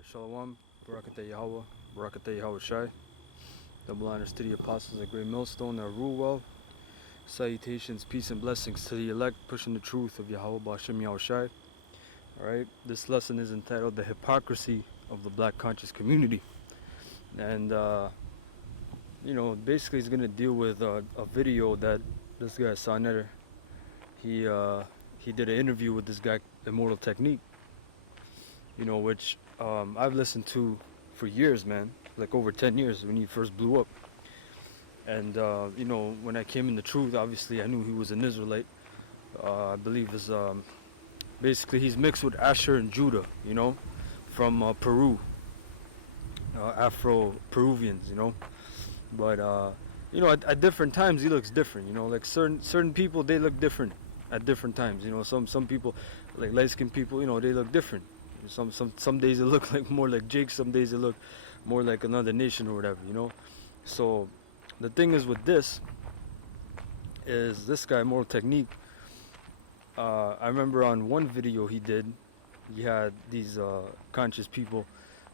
Alright, Shalom, Barakatah Yahweh, Barakatah Yahweh Shai, double honors to the apostles at Great Millstone that rule well. Salutations, peace, and blessings to the elect, pushing the truth of Yahweh Ba'Shem Yahweh Shai. Alright, this lesson is entitled The Hypocrisy of the Black Conscious Community. And, basically it's going to deal with a video that this guy, Sonetter, he did an interview with this guy, Immortal Technique, which I've listened to for years, man, like over 10 years when he first blew up. And when I came in the truth, obviously I knew he was an Israelite. I believe is basically he's mixed with Asher and Judah, from Peru, Afro-Peruvians, but at different times he looks different, like certain people, they look different at different times. Some people, like light-skinned people, they look different. Some days it look like more like Jake, some days it look more like another nation or whatever, So the thing is with this guy, Immortal Technique, I remember on one video he had these conscious people,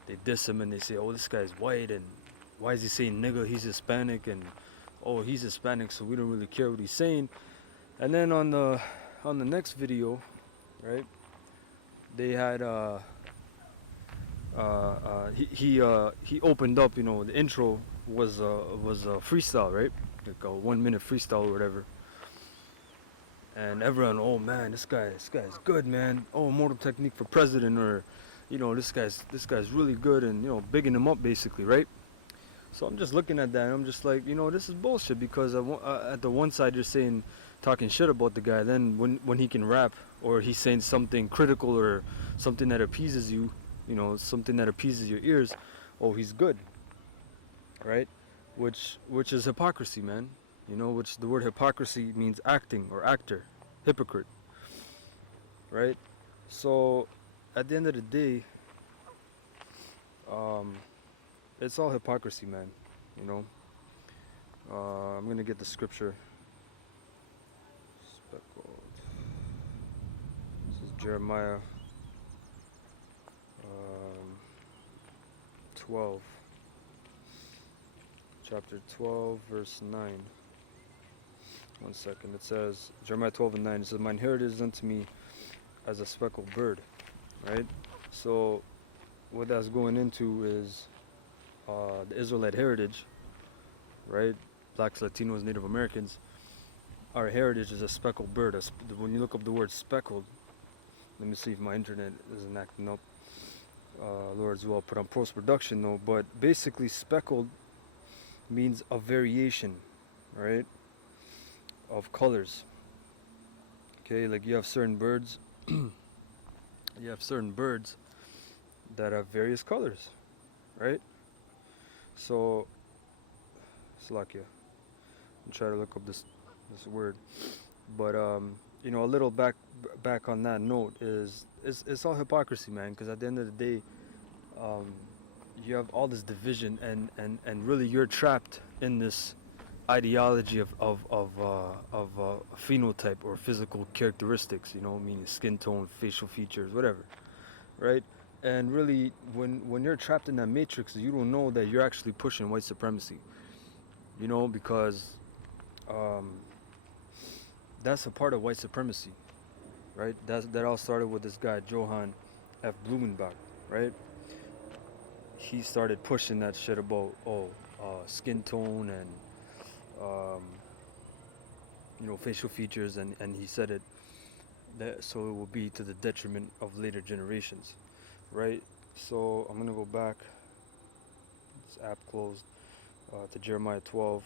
they diss him and they say, oh, this guy's white, and why is he saying nigga, he's Hispanic, and oh, he's Hispanic, so we don't really care what he's saying. And then on the next video, right, they had he opened up, the intro was a freestyle, right, like a 1 minute freestyle or whatever. And everyone, oh man, this guy's good, man. Oh, Immortal Technique for president, or this guy's really good, and bigging him up basically, right? So I'm just looking at that, and I'm just like, this is bullshit, because at the one side you're talking shit about the guy, then when he can rap, or he's saying something critical or something that appeases you, something that appeases your ears, oh, he's good, right? Which is hypocrisy, man. Which the word hypocrisy means acting or actor, hypocrite, right? So at the end of the day, it's all hypocrisy, man. I'm gonna get the scripture. Speckled. This is Jeremiah 12, chapter 12, verse 9. 1 second. It says, Jeremiah 12 and 9, it says, mine heritage is unto me as a speckled bird, right? So what that's going into is the Israelite heritage, right? Blacks, Latinos, Native Americans, our heritage is a speckled bird. When you look up the word speckled, let me see if my internet isn't acting up. Lord's will put on post-production though, but basically speckled means a variation, right, of colors. Okay, like you have certain birds that have various colors, right? So Slakia, I'm trying to look up this word, but a little back on that note is it's all hypocrisy, man, because at the end of the day, you have all this division, and really you're trapped in this ideology of phenotype or physical characteristics, meaning skin tone, facial features, whatever, right? And really, when you're trapped in that matrix, you don't know that you're actually pushing white supremacy, because that's a part of white supremacy, right? That all started with this guy Johann F. Blumenbach, right? He started pushing that shit about skin tone and facial features, and he said it that so it will be to the detriment of later generations, right? So I'm gonna go back, this app closed, to Jeremiah 12.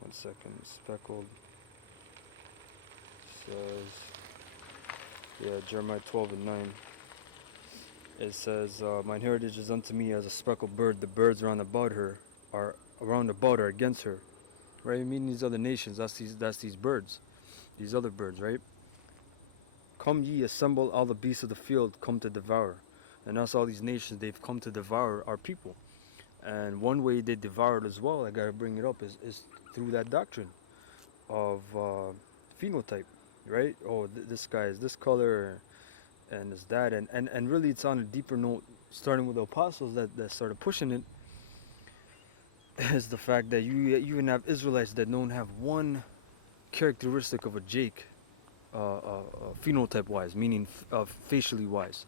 1 second. Speckled says, yeah, Jeremiah 12 and 9. It says, mine heritage is unto me as a speckled bird. The birds round about her are against her, right? I mean, these other nations, that's these birds, these other birds, right? Come ye, assemble all the beasts of the field, come to devour. And that's all these nations, they've come to devour our people. And one way they devoured as well, I gotta bring it up, is through that doctrine of phenotype, right? Oh, this guy is this color, and it's that, and really it's on a deeper note, starting with the apostles that started pushing it, is the fact that you even have Israelites that don't have one characteristic of a Jake, phenotype wise, meaning facially wise.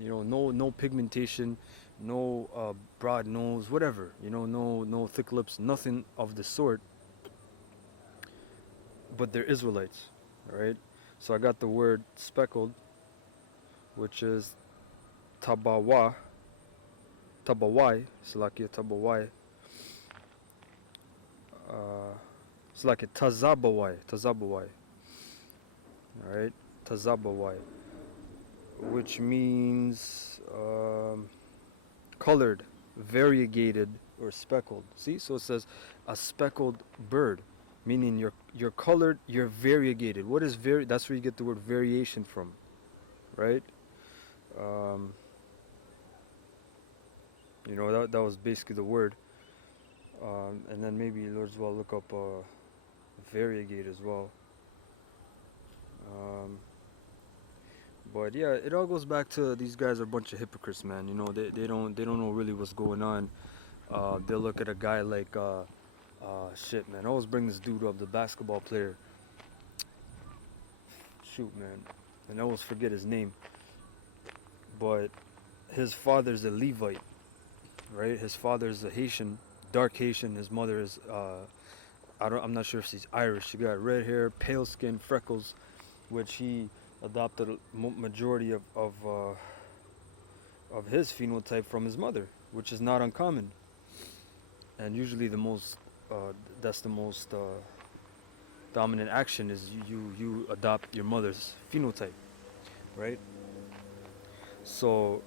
You know, no pigmentation, no broad nose, whatever. You know, no thick lips, nothing of the sort. But they're Israelites, all right? So I got the word speckled, which is tabawai, Salakia tabawai, Salakia tazabawai, all right? Tazabawai, which means colored, variegated, or speckled. See, so it says a speckled bird, meaning you're colored, you're variegated. What is that's where you get the word variation from, right? You know, that was basically the word. And then maybe Lord as well look up variegate as well. But yeah, it all goes back to these guys are a bunch of hypocrites, man. You know, they don't know really what's going on. They'll look at a guy like shit, man. I always bring this dude up, the basketball player. Shoot, man, and I always forget his name. But his father's a Levite, right? His father's a Haitian, dark Haitian. His mother is I'm not sure if she's Irish. She got red hair, pale skin, freckles, which he adopted a majority of his phenotype from his mother, which is not uncommon. And usually that's the most dominant action is you adopt your mother's phenotype, right? So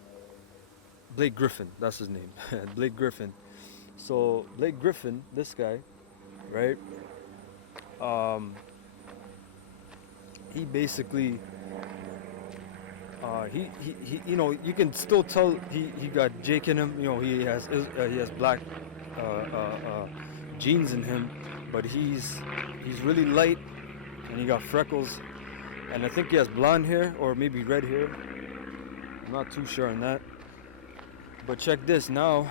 Blake Griffin, that's his name, Blake Griffin. So Blake Griffin, this guy, right? He basically he you know, you can still tell he got Jake in him. You know, he has black genes in him, but he's really light, and he got freckles, and I think he has blonde hair or maybe red hair. I'm not too sure on that. But check this now,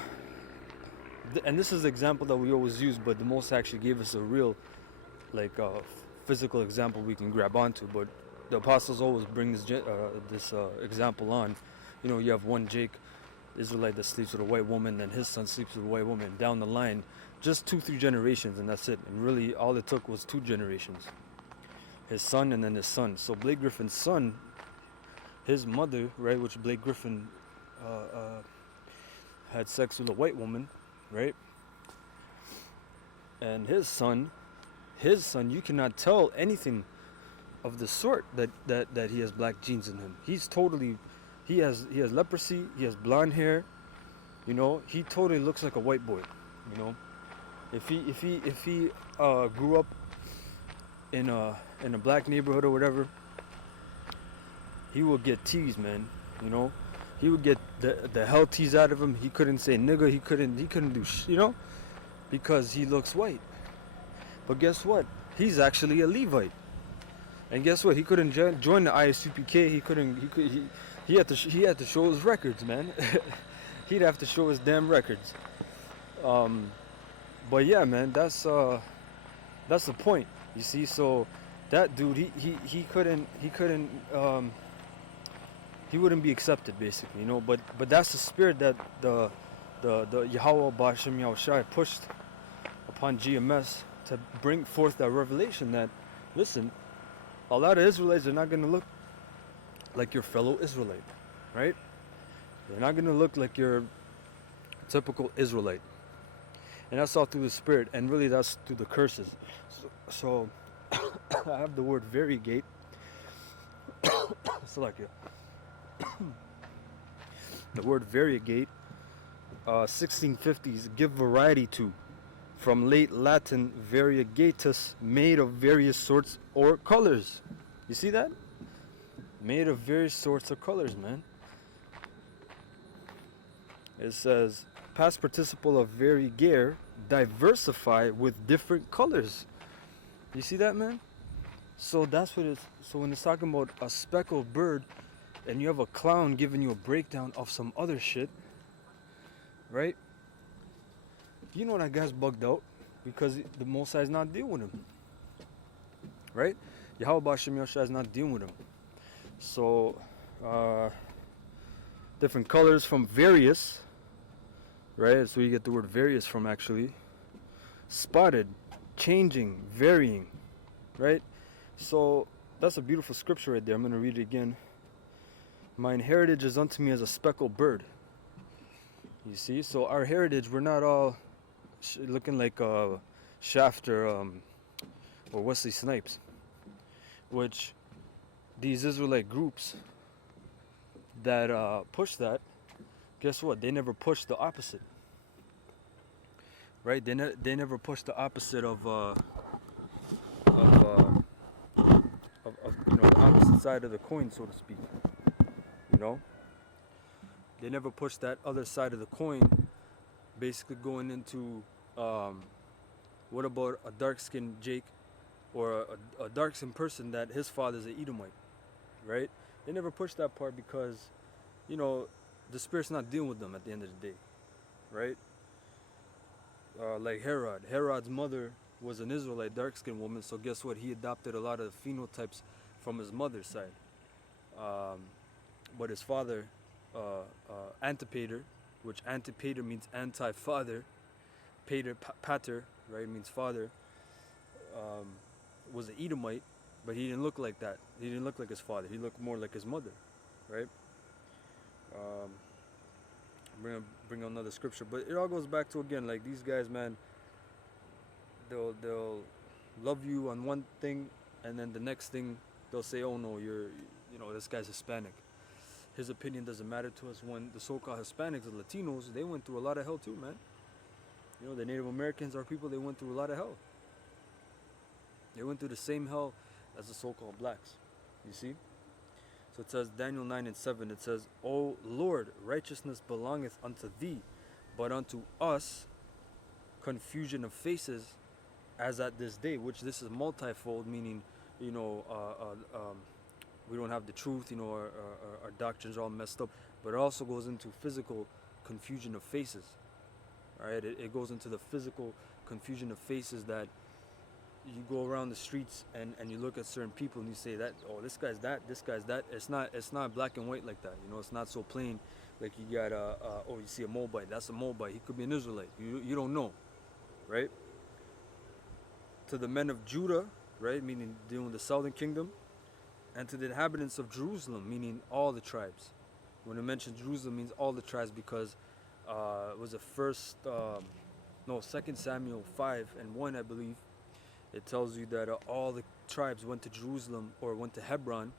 and this is the example that we always use, but the Most actually gave us a real, like, physical example we can grab onto. But the apostles always bring this example on. You know, you have one Jake, Israelite, that sleeps with a white woman, then his son sleeps with a white woman. Down the line, just 2-3 generations, and that's it. And really, all it took was 2 generations. His son and then his son. So Blake Griffin's son, his mother, right, which Blake Griffin had sex with a white woman, right? And his son, you cannot tell anything of the sort that he has black genes in him. He has leprosy, he has blonde hair, you know, he totally looks like a white boy, you know. If he grew up in a black neighborhood or whatever, he would get teased, man, you know. He would get the hell teased out of him. He couldn't say nigga, he couldn't do you know, because he looks white. But guess what? He's actually a Levite. And guess what? He couldn't join the ISUPK. He had to show his records, man. He'd have to show his damn records. But yeah, man, that's the point. You see, so that dude, he wouldn't be accepted, basically, you know. But that's the spirit that the Yahweh Ba'ashem Yahushai pushed upon GMS to bring forth that revelation that, listen, a lot of Israelites are not going to look like your fellow Israelite, right? They're not going to look like your typical Israelite. And that's all through the spirit, and really that's through the curses. So I have the word variegate. It's like the word variegate, 1650s, give variety to, from late Latin variegatus, made of various sorts or colors. You see that? Made of various sorts of colors, man. It says past participle of variegare, diversify with different colors. You see that, man? So that's what it's. So when it's talking about a speckled bird, and you have a clown giving you a breakdown of some other shit, right? You know that guy's bugged out because the Most High is not dealing with him, right? Yahweh Shem Yahushua is not dealing with him. So, different colors from various, right? That's where you get the word various from, actually. Spotted, changing, varying, right? So, that's a beautiful scripture right there. I'm going to read it again. Mine heritage is unto me as a speckled bird. You see? So, our heritage, we're not all looking like Shaft or Wesley Snipes, which these Israelite groups that push that, guess what? They never push the opposite, right? They never push the opposite of you know, the opposite side of the coin, so to speak. You know, they never push that other side of the coin, basically going into what about a dark-skinned Jake or a dark-skinned person that his father's an Edomite, right? They never push that part because, you know, the Spirit's not dealing with them at the end of the day, right? Like Herod's mother was an Israelite dark-skinned woman, so guess what? He adopted a lot of phenotypes from his mother's side. But his father, Antipater, which Antipater means anti-father, pater, right, means father, was an Edomite, but he didn't look like that. He didn't look like his father. He looked more like his mother, right? Bring another scripture, but it all goes back to, again, like, these guys, man, they'll love you on one thing, and then the next thing they'll say, oh no, you know, this guy's Hispanic. His opinion doesn't matter to us. When the so-called Hispanics, the Latinos, they went through a lot of hell too, man. You know, the Native Americans are people, they went through a lot of hell. They went through the same hell as the so-called blacks, you see? So it says, Daniel 9:7, it says, O Lord, righteousness belongeth unto thee, but unto us confusion of faces as at this day, which this is multifold, meaning, you know, we don't have the truth, you know, our doctrines are all messed up, but it also goes into physical confusion of faces, all right? It goes into the physical confusion of faces that you go around the streets and you look at certain people and you say that, oh, this guy's that, this guy's that. It's not black and white like that, you know. It's not so plain. Like, you got oh, you see a Moabite, that's a Moabite. He could be an Israelite. You don't know, right? To the men of Judah, right, meaning dealing with the southern kingdom, and to the inhabitants of Jerusalem, meaning all the tribes. When it mentions Jerusalem, it means all the tribes, because it was the first, no, 2 Samuel 5:1, I believe. It tells you that all the tribes went to Jerusalem, or went to Hebron,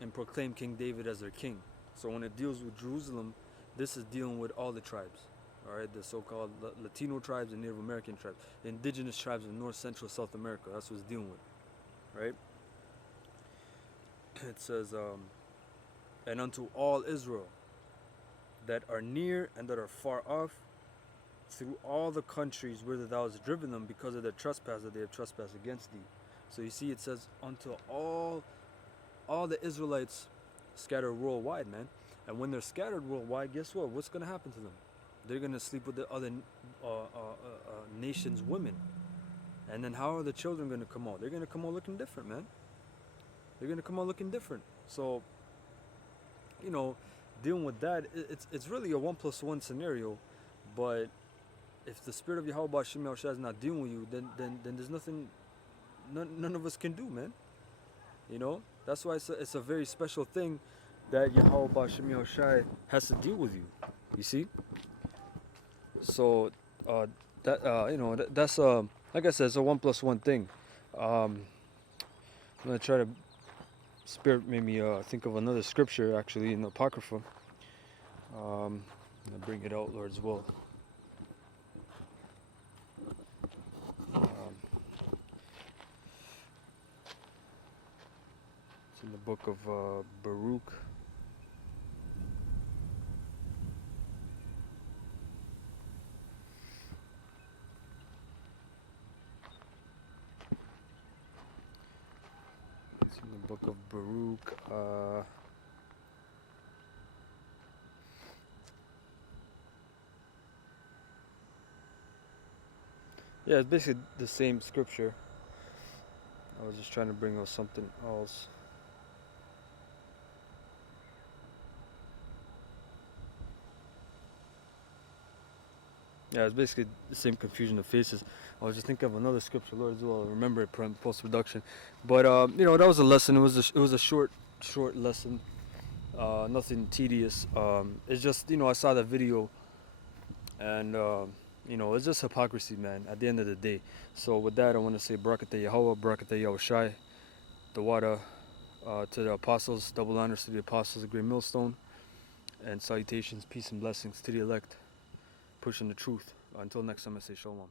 and proclaimed King David as their king. So when it deals with Jerusalem, this is dealing with all the tribes, all right? The so-called Latino tribes and Native American tribes, the indigenous tribes of North, Central, South America. That's what it's dealing with, right? It says, and unto all Israel that are near and that are far off, through all the countries whither thou hast driven them, because of their trespass that they have trespassed against thee. So you see, it says unto all the Israelites scattered worldwide, man. And when they're scattered worldwide, guess what? What's going to happen to them? They're going to sleep with the other nations' women. And then how are the children going to come out? They're going to come out looking different, man. They're going to come out looking different. So, you know, dealing with that, it's really a 1+1 scenario. But if the Spirit of Yahweh Shem Yahushua is not dealing with you, then there's nothing none of us can do, man. You know, that's why it's a very special thing that Yahweh Shem Yahushua has to deal with you. You see? So that you know, that's like I said, it's a 1+1 thing. I'm gonna try to Spirit made me think of another scripture, actually, in the Apocrypha. I'm gonna bring it out, Lord, as well. It's in the book of Baruch. It's in the book of Baruch. Yeah, it's basically the same scripture. I was just trying to bring up something else. Yeah, it's basically the same confusion of faces. I was just thinking of another scripture, Lord, as well. I remember it post production, but that was a lesson. It was a short lesson. Nothing tedious. It's just I saw that video, and it's just hypocrisy, man. At the end of the day. So with that, I want to say Barakatah Yahweh, Barakatah Yahushai, the water to the apostles, double honors to the apostles, the great millstone, and salutations, peace and blessings to the elect, pushing the truth. Until next time, I say shalom.